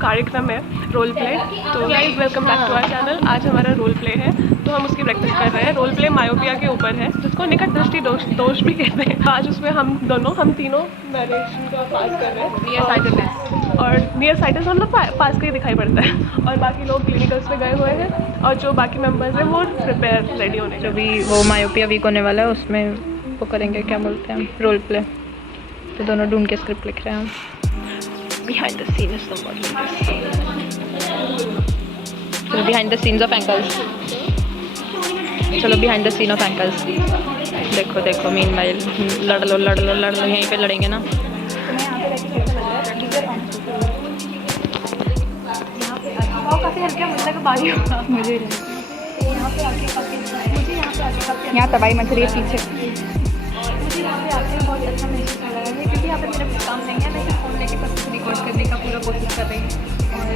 कार्यक्रम है role play. तो guys welcome back to our channel. आज हमारा रोल प्ले है तो हम उसकी प्रैक्टिस कर रहे हैं। रोल प्ले मायोपिया के ऊपर है जिसको निकट दृष्टि दोष भी कहते हैं। आज उसमें हम तीनों नरेशन का पास कर रहे हैं। नियर साइटेडनेस और नियर साइटेड हम लोग पास का ही दिखाई पड़ता है और बाकी लोग क्लिनिकल्स पे गए हुए हैं और जो बाकी मेंबर्स हैं वो प्रिपेयर रेडी होने। जो भी वो मायोपिया वीक होने वाला है उसमें वो करेंगे, क्या बोलते हैं, रोल प्ले। तो दोनों ढूंढ के स्क्रिप्ट लिख रहे हैं। बिहाइंड द सीन इज चलो behind the scenes of ankles. चलो behind the scene of ankles. देखो देखो मीनवाइल लड़ लो यहीं पे लड़ेंगे ना। काफ़ी हल्का मुझे का बारी होगा मुझे यहाँ तबाही मच रही है पीछे। मुझे यहाँ पे आके बहुत अच्छा महसूस कर रहा है क्योंकि यहाँ पे मेरा कुछ काम नहीं है। मैं सिर्फ फोन लेके सब कुछ रिकॉर्ड करने का पूरा कोशिश कर रही हूँ और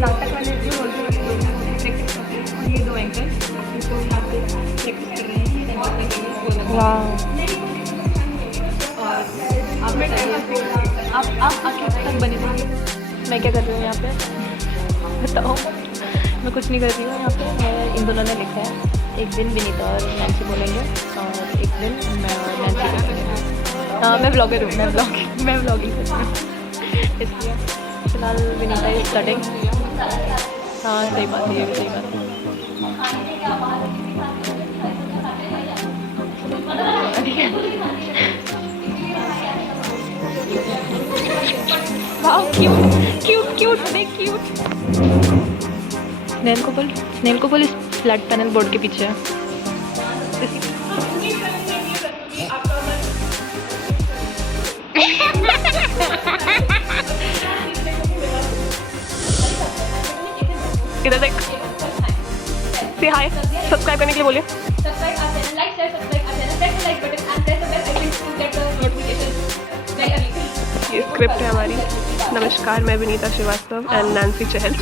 नाटक वाले जो रोल के वाले लोग हैं वो प्रैक्टिस करते हैं और ये दो एंकर इनको यहाँ पे प्रैक्टिस कर रहे हैं करने के लिए। और आप आखिर तक बने रहिए। मैं क्या कर रही हूँ यहाँ पे बताओ? मैं कुछ नहीं कर रही हूँ यहाँ पे। मैं इन दोनों ने लिखा है एक दिन विनीता और नैन्सी बोलेंगे और एक दिन मैं और नैन्सी बोलेंगे। हाँ मैं ब्लॉगर हूँ, मैं ब्लॉगिंग करती हूँ इसलिए फिलहाल विनीता इज स्टडिंग। हाँ सही बात है, ये भी सही बात है। वाओ क्यूट क्यूट क्यूट देख क्यूट। स्नेल को बोल इस फ्लैट पैनल बोर्ड के पीछे है। इधर देख, से हाय, सब्सक्राइब करने के लिए बोलिए। ये स्क्रिप्ट है हमारी। नमस्कार, मैं विनीता श्रीवास्तव एंड नैन्सी चहल।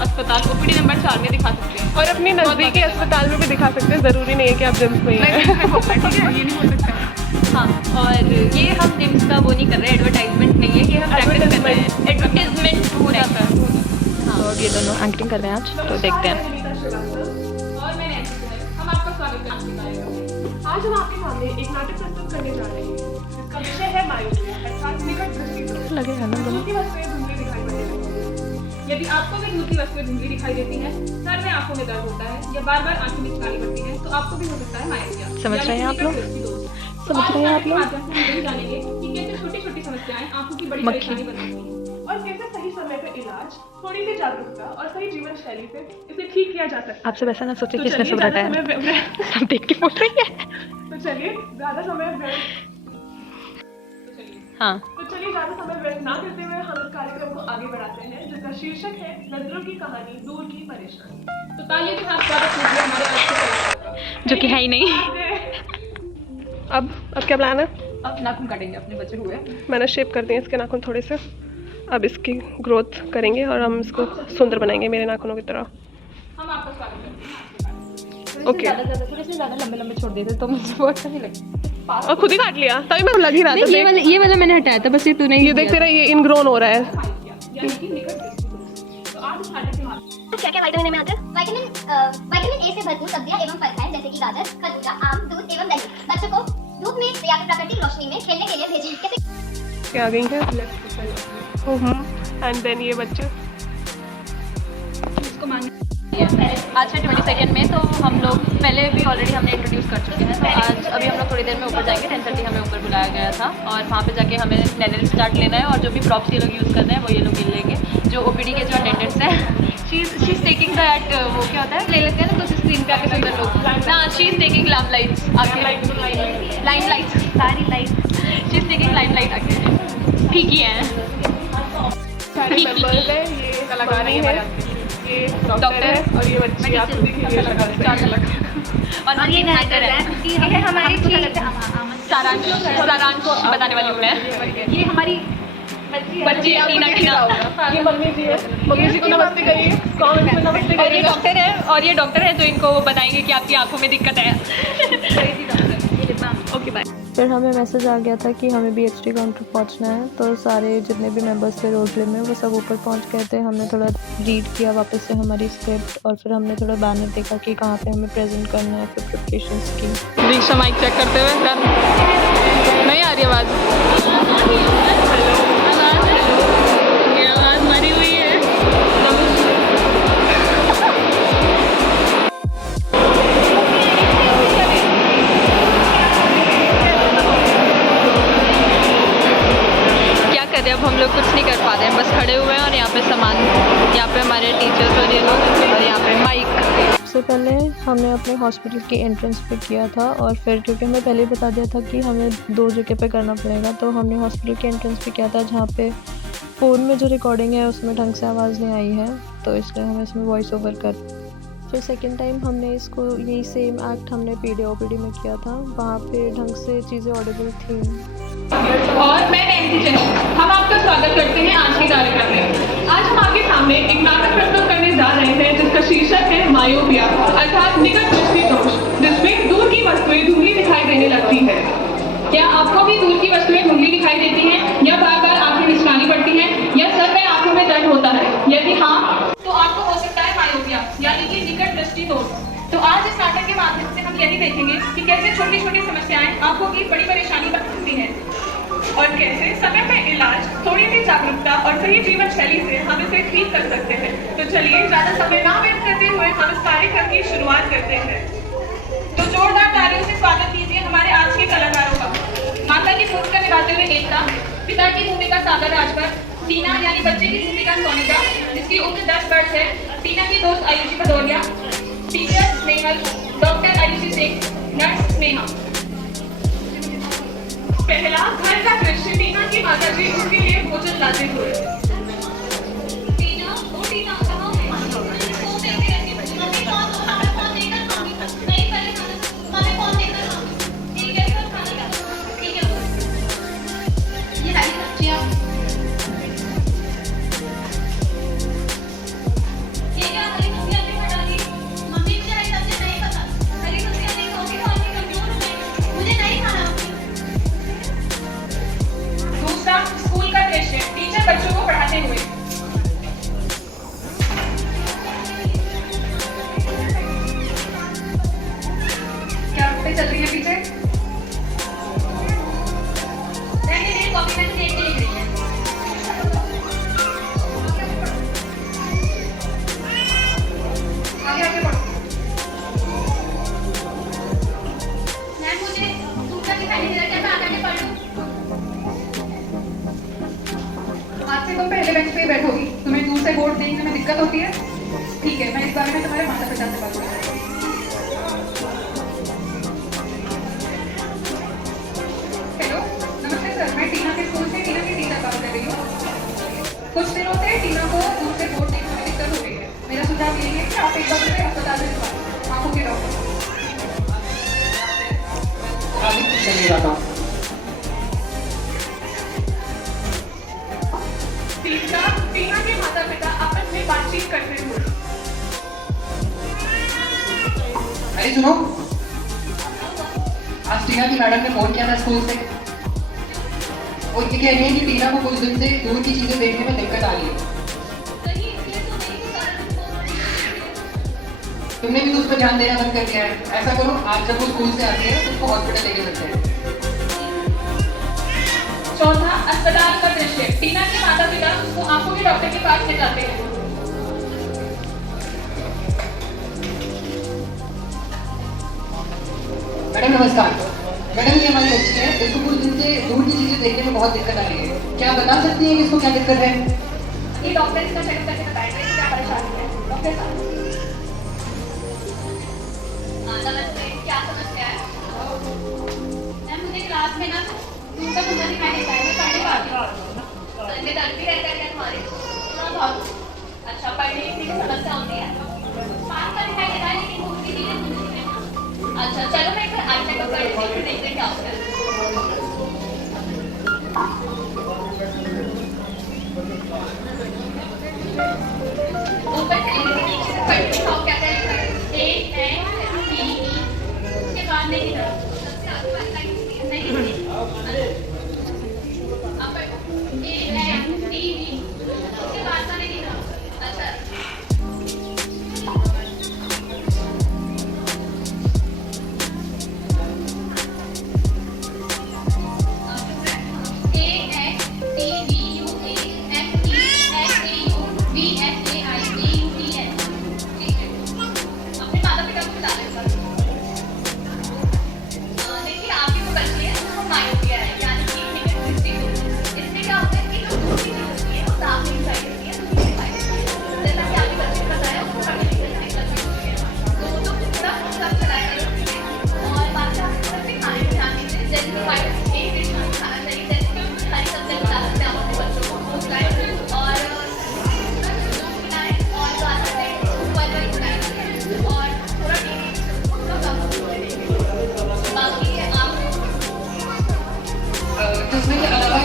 अस्पताल ओपीडी नंबर 4 में दिखा सकते हैं और अपने नज़दीकी अस्पताल में भी दिखा सकते हैं। ज़रूरी नहीं है कि आप जिम्स में ही हैं। ये नहीं हो सकता। हाँ, और ये हम जिम्स का वो नहीं कर रहे हैं, एडवर्टाइजमेंट नहीं है कि हम प्रैक्टिस कर रहे हैं, एडवर्टाइजमेंट हो जाता है। हाँ, तो ये दोनों एक्टिंग कर रहे हैं आज, तो देखते हैं। और मैं हम आपका स्वागत करते हैं। आज हम आपके सामने एक नाटक प्रस्तुत करने जा रहे हैं जिसका विषय है मायोपिया अर्थात निकट दृष्टि लगेगा ना दोनों की वस्तुएं धुंधली दिखाई पड़ने लगती। यदि आपको भी दूर की वस्तुएं धुंधली दिखाई देती हैं, सर में आंखों में दर्द होता है या बार-बार आंखें में काली पड़ती हैं, तो आपको भी हो सकता है मायोपिया। समझ रहे हैं आप लोग? समझ रहे हैं आप लोग? हम जानेंगे कि कैसे छोटी-छोटी समस्याएं आंखों की बड़ी परेशानी बनती हैं और कैसे सही समय पे इलाज, थोड़ी सी जागरूकता और सही जीवन शैली से इसे ठीक किया जा सकता है। आपसे वैसा ना सोचे कि इसने सब रटा है। सब देख के बोल रही है। तो चलिए ज़्यादा समय हाँ, तो चलिए ज़्यादा समय व्यर्थ ना करते हुए हम इस कार्यक्रम को आगे बढ़ाते हैं जिसका शीर्षक है नजरों की कहानी, दूर की परेशानी। तो तालियों के साथ स्वागत कीजिए हमारे आज के कार्यक्रम, जो कि है ही नहीं। अब क्या प्लान है? अब नाखून काटेंगे अपने बचे हुए। मैंने शेप कर दिए इसके नाखून थोड़े से। अब इसकी ग्रोथ करेंगे और हम इसको सुंदर बनाएंगे मेरे नाखूनों की तरह। हम आपका स्वागत करते हैं। ओके, थोड़े से ज़्यादा लंबे छोड़ देते तो मुझे बहुत अच्छा नहीं लगता। और खुद ही काट लिया, तभी मैं लग ही रहा था। ये वाला मैंने हटाया था, बस ये तूने ये देख तेरा ये इनग्रोन हो रहा है। क्या-क्या विटामिन में आते हैं? विटामिन ए से भरपूर सब्जियां एवं फल खाएं जैसे कि गाजर, खरबूजा, आम, दूध एवं दही। बच्चों को धूप में या फिर प्राकृतिक रोशनी में खेलने के लिए भेजें। कैसे क्या आ गई है? एंड देन ये बच्चे इसको मान आज है 22 में, तो हम लोग पहले भी ऑलरेडी हमने इंट्रोड्यूस कर चुके हैं। तो आज अभी हम लोग थोड़ी देर में ऊपर जाएंगे। 10:30 हमें ऊपर बुलाया गया था और वहाँ पे जाके हमें नैनल स्टार्ट लेना है और जो भी प्रॉप्स ये लोग यूज़ करते हैं वो ये लोग ले लेंगे। जो ओपीडी के जो अटेंडेंट्स हैं, शी इज टेकिंग दैट वो क्या होता है, ले लेते हैं ना कुछ स्क्रीन पे आके सुंदर लोग। हाँ, she is taking lamp lights आके, लाइन लाइट्स, सारी lights she is taking line light आके ठीक ही है। सारे मेंबर्स हैं, ये कलाकार हैं, ये डॉक्टर है और ये बच्ची आप देखिए और ये है हमारी सारांश बताने वाली हूँ मैं। ये हमारी बच्ची है टीना। ये मम्मी जी है, मम्मी जी को नमस्ते करिए, कमेंट में नमस्ते करिए। और ये डॉक्टर है जो इनको बताएंगे कि आपकी आंखों में दिक्कत है। फिर हमें मैसेज आ गया था कि हमें BHT काउंटर पहुंचना है, तो सारे जितने भी मेंबर्स थे रोडवे में वो सब ऊपर पहुंच गए थे। हमने थोड़ा रीड किया वापस से हमारी स्क्रिप्ट, और फिर हमने थोड़ा बैनर देखा कि कहाँ पे हमें प्रेजेंट करना है, फिर प्रिपरेशंस की। दीक्षा माइक चेक करते हुए नहीं आ रही आवाज़। ये आवाज़ मरी हुई है। अब हम लोग कुछ नहीं कर पा रहे हैं, बस खड़े हुए हैं और यहाँ पे सामान, यहाँ पे हमारे टीचर्स और ये लोग, और यहाँ पे माइक। सबसे पहले हमने अपने हॉस्पिटल की एंट्रेंस पे किया था, और फिर क्योंकि हमें पहले ही बता दिया था कि हमें 2 जगह पे करना पड़ेगा, तो हमने हॉस्पिटल की एंट्रेंस पे किया था जहाँ पे फ़ोन में जो रिकॉर्डिंग है उसमें ढंग से आवाज़ नहीं आई है, तो इसलिए हमें इसमें वॉइस ओवर कर। फिर सेकेंड टाइम हमने इसको यही सेम एक्ट हमने PDOPD में किया था, वहाँ पे ढंग से चीज़ें ऑडिबल थी। और मैं नैन्सी जैन, हम आपका स्वागत करते हैं आज के कार्यक्रम में। आज हम आपके सामने एक नाटक प्रस्तुत करने जा रहे हैं जिसका शीर्षक है मायोपिया, अर्थात निकट दृष्टि दोष, जिसमें दूर की वस्तुएं धुंधली दिखाई देने लगती है। क्या आपको भी दूर की वस्तुएं धुंधली दिखाई देती हैं, या बार बार आंखें मिचलानी पड़ती हैं, या सर में आंखों में दर्द होता है? यदि हाँ, तो आपको हो सकता है मायोपिया यानी कि निकट दृष्टि दोष। तो आज इस नाटक के माध्यम से हम यही देखेंगे कि कैसे छोटी छोटी समस्याएं आंखों की बड़ी परेशानी बन सकती हैं, और कैसे समय पे इलाज, थोड़ी सी जागरूकता और सही जीवन शैली से हम इसे ठीक कर सकते हैं। तो चलिए ज्यादा समय ना व्यर्थ करते हुए हम इस कार्यक्रम की शुरुआत करते हैं। तो जोरदार तालियों से स्वागत कीजिए हमारे आज के कलाकारों का। माता की भूमिका निभाते हुए एकता, पिता की भूमिका सागर राजभर, टीना यानी बच्चे की भूमिका सोनिका जिसकी उम्र 10 वर्ष है, टीना की दोस्त Ayushi Bhadauria, teacher Snehal, doctor Ayushi Singh, nurse Sneha. पहला घर का दृश्य, टीना की माता जी उनके लिए भोजन लाते हुए। टीना, ओ टीना, कहाँ है? फोन देखती रहती है बच्ची। मम्मी फोन देखकर खाऊंगी। नहीं पहले खाना, मम्मी फोन देखकर खाऊंगी। ठीक है सर, खाना खा। ठीक है। ये हरी सब्जियाँ। ये क्या हरी सब्जियाँ क्यों हटा दी? मम्मी मुझे हरी सब्जियाँ नहीं पता। हरी सब्जियाँ नहीं खाओगी तो आपकी कमजोर हो जाएगी। मुझे नहीं खाना। दूसरा स्कूल का दृश्य, टीचर बच्चों को पढ़ाते हुए। क्या बातें चल रही है पीछे? कॉपी में देख के लिख रही है। आगे आगे बढ़ो। मैम मुझे दूसरा दिखाई नहीं दे रहा, क्या मैं आगे पढ़ लूं? आज से तुम पहले बेंच पे ही बैठोगी। तुम्हें दूर से बोर्ड देखने में दिक्कत होती है? ठीक है, मैं इस बारे में तुम्हारे माता पिता से बात करूंगी। हेलो, नमस्ते सर, मैं टीना के स्कूल से टीना की टीचर बात कर रही हूँ। कुछ दिनों से टीना को दूर से बोर्ड देखने में दिक्कत हो रही है। मेरा सुझाव यही है कि आप एक बार उसे अस्पताल में दिखाओ, आंखों के डॉक्टर। टीना के माता पिता आपस में बातचीत करते हुए। अरे सुनो, आज टीना की मैडम ने फोन किया था स्कूल से, और ये कह रही है कि टीना को कुछ दिन से दूर की चीजें देखने में दिक्कत आ रही है। तुमने भी तो उस पर ध्यान देना बंद कर दिया है। ऐसा करो, आज जब वो स्कूल से आती है तो उसको हॉस्पिटल लेके चलते हैं। चौथा अस्पताल का दृश्य, टीना के माता पिता उसको आंखों के डॉक्टर के पास ले जाते हैं। मैडम नमस्कार। मैडम ये हमारी बच्ची है, इसको कुछ दिन से दूर की चीजें देखने में बहुत दिक्कत आ रही है। क्या आप बता सकती हैं कि इसको क्या दिक्कत है? ये डॉक्टर इसका चेकअप करके बताएंगे कि क्या परेशानी है। डॉक्टर साहब, नमस्ते, क्या समस्या है? मैम मुझे क्लास में ना दूर का नंबर दिखाई देता है, मैं पढ़ने पाती हूँ। सर में दर्द भी रहता है क्या तुम्हारे? हाँ बहुत। अच्छा, पढ़ने लिखने की समस्या होती है? पास का दिखाई देता है लेकिन दूर की चीजें नहीं है। अच्छा चलो मैं एक बार आई चेकअप कर लेती हूँ, फिर देखते हैं क्या होता है। ऊपर से नीचे से पढ़ के खाओ, क्या करें? A N T E उसके बाद नहीं, सबसे आगे वाली लाइन नहीं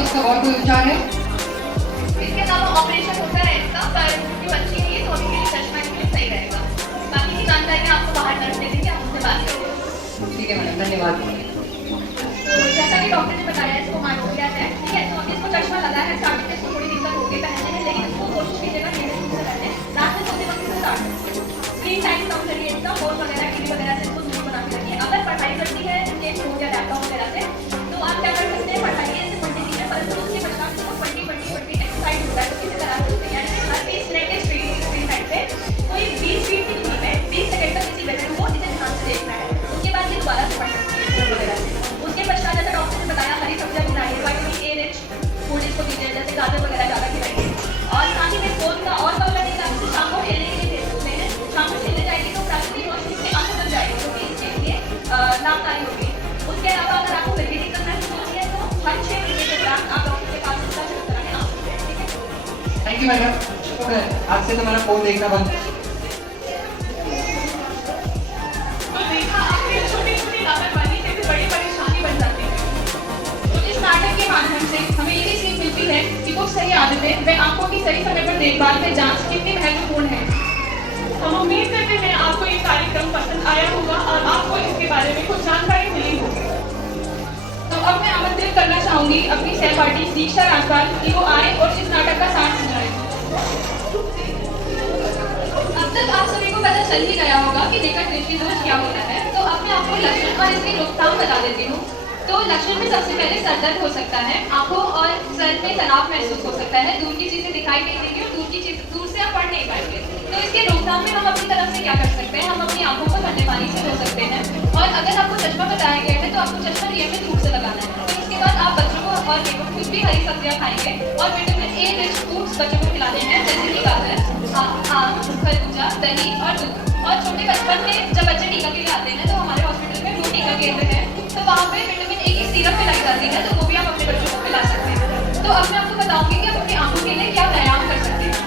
इसका और कोई उपचार है? इसके अलावा ऑपरेशन होता है इसका, पर जो अच्छी नहीं है तो अभी के लिए चश्मा के लिए सही रहेगा। बाकी की जानकारी आपको बाहर नर्स दे देंगे, आप उनसे बात करेंगे। ठीक है मैडम, धन्यवाद। तो जैसा कि डॉक्टर ने बताया इसको माइओपिया है, ठीक है। तो अभी इसको चश्मा लगा है, स्टार्टिंग में इसको थोड़ी दिक्कत होगी पहनने में, लेकिन इसको कोशिश कीजिएगा कि इसको पहने। रात में सोते वक्त इसको स्टार्ट स्क्रीन टाइम कम करिए इसका, फोन वगैरह टीवी वगैरह से इसको दूर बना के रखिए। अगर पढ़ाई करती है जैसे फोन या लैपटॉप वगैरह से, तो आप क्या कर सकते हैं, पढ़ाइए इसे पढ़ने दीजिए, परंतु उसके पश्चात इसको पढ़ती एक्सरसाइज होता है उसकी तरह होते हैं। यानी हर 20 मिनट के स्क्रीन टाइम पे कोई 20 फीट की दूरी में 20 सेकंड तक किसी व्यक्ति को इसे ध्यान से देखना है। उसके बाद ये दोबारा से पढ़ सकते हैं फोन वगैरह से। उसके पश्चात जैसे डॉक्टर ने बताया हरी सब्जियां खिलाइए, विटामिन ए रिच फूड इसको दीजिए, जैसे गाजर वगैरह ज़्यादा खिलाइए। और साथ ही में फोन का और कम करने का शाम को खेलने के लिए भेज सकते हैं। शाम को खेलने जाएगी तो प्राकृतिक रोशनी उसके आंखें बन जाएगी, जो कि इसके लिए लाभकारी होगी। उसके अलावा अगर आपको गर्मी दिक्कत महसूस होती है तो हर 6 महीने के दौरान आप डॉक्टर के पास इसका चेक कराने आ सकते हैं, ठीक है। Thank you madam. आज से तुम्हारा फोन देखना बंद। तो देखा आपने, छोटी-छोटी लापरवाही से भी बड़ी परेशानी बन जाती है। तो इस नाटक के माध्यम से हमें ये भी सीख मिलती है कि कुछ सही आदतें व आंखों की सही समय पर देखभाल व जांच कितनी महत्वपूर्ण है। हम उम्मीद करते हैं आपको ये कार्यक्रम पसंद आया होगा और आपको इसके बारे में कुछ जानकारी मिली होगी। तो अब मैं आमंत्रित करना चाहूंगी अपनी सहपाठी दीक्षा राजपाल कि वो आए और इस नाटक का साथ सुनाएं। अब तक आप सभी को पता चल ही गया होगा कि निकट दृष्टि दोष क्या होता है। तो अब मैं आपको लक्षण और इसकी रोकथाम बता देती हूँ। तो लक्षण में सबसे पहले सर दर्द हो सकता है, आंखों और सर में तनाव महसूस हो सकता है, दूर की चीजें दिखाई नहीं देंगी और दूर से आप पढ़ नहीं पाएंगे। तो इसके रोकथाम में हम अपनी तरफ से क्या कर सकते हैं, हम अपनी आंखों को ठंडे पानी से धो सकते हैं। और अगर आपको चश्मा बताया गया है तो आपको चश्मा नियमित रूप से लगाना है। तो इसके बाद आप बच्चों को और कुछ भी हरी सब्जियां खाएंगे और विटामिन ए रिच फूड्स बच्चों को खिलाने हैं, जैसे कि गाजर, आम, खरबूजा, दही और दूध। और छोटे बचपन में जब बच्चे टीका के लिए आते हैं तो हमारे हॉस्पिटल में 2 टीका केंद्र है, तो वहाँ पे विटामिन ए की सिरप पिलाई जाती है, तो वो भी आप अपने बच्चों को पिला सकते हैं। तो अब मैं आपको बताऊंगी कि आप अपनी आंखों के लिए क्या व्यायाम कर सकते हैं।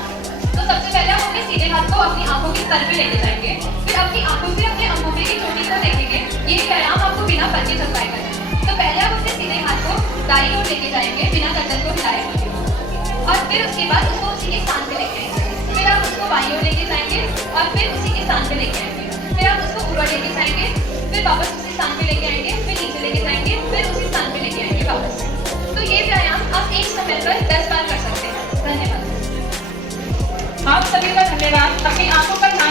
तो सबसे पहले आप अपने सीधे हाथ को अपनी आंखों की तल पे लेके जाएंगे, फिर अपनी आंखों से अपने अंगूठे की चोटी को देखेंगे। ये व्यायाम आपको बिना फल के चलवाए करना है। तो पहले आप अपने सीधे हाथ को दाईं ओर लेके जाएंगे बिना गर्दन को हिलाए, और फिर उसके बाद उसको उसी के स्थान पे लेके आएंगे। फिर आप उसको बाईं ओर लेके जाएंगे और फिर उसी के स्थान पे लेके आएंगे। फिर आप उसको ऊपर लेके जाएंगे, फिर वापस उसी स्थान पे लेके आएंगे, फिर नीचे लेके जाएंगे, फिर उसी स्थान पे लेके आएंगे वापस। तो ये व्यायाम आप एक समय पर 10 बार कर सकते हैं। धन्यवाद। आप सभी का धन्यवाद। अपनी आंखों पर ध्यान